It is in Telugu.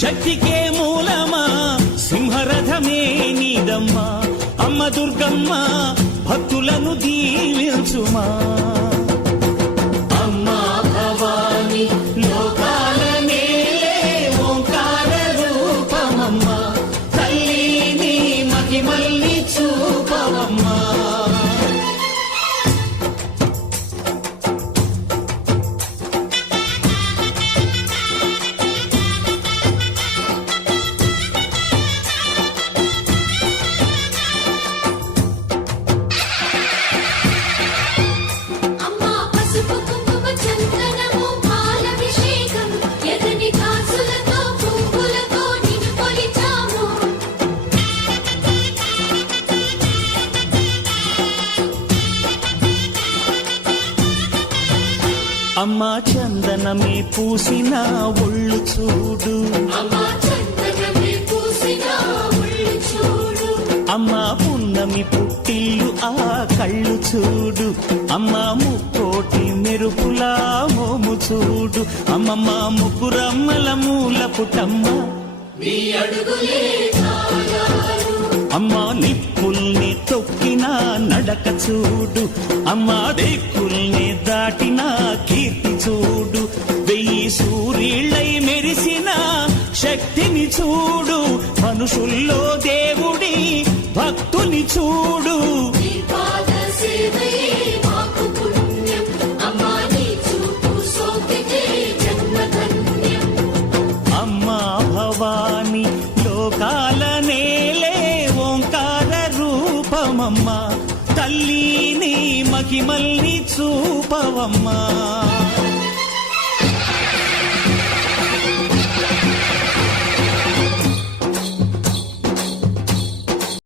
శక్తికే మూలమా సింహరథమే నీదమ్మా అమ్మ దుర్గమ్మ భక్తులను దీవించుమా అమ్మా భవాని లోకాల నేలే ఓంకార రూపమమ్మా తల్లిని మహిమల్ని చూపవమ్మా అమ్మా చందనమే పూసిన ఒళ్ళు చూడు అమ్మా పున్నమి పుట్టిల్లు ఆ కళ్ళు చూడు అమ్మా ముక్కోటి మెరుపులా మోము చూడు అమ్మమ్మ ముగ్గురమ్మల మూల పుటమ్మ అమ్మా నిప్పుల్ని తొక్కిన నడక చూడు అమ్మా దిక్కుల్ని దాటిన కీర్తి చూడు 1000 సూర్యుళ్ళై మెరిసిన శక్తిని చూడు మనుషుల్లో దేవుడి భక్తుని చూడు అమ్మా భవాని లోకాల నేలే ఓంకార రూపమమ్మా తల్లిని మహిమల్ని చూపవమ్మా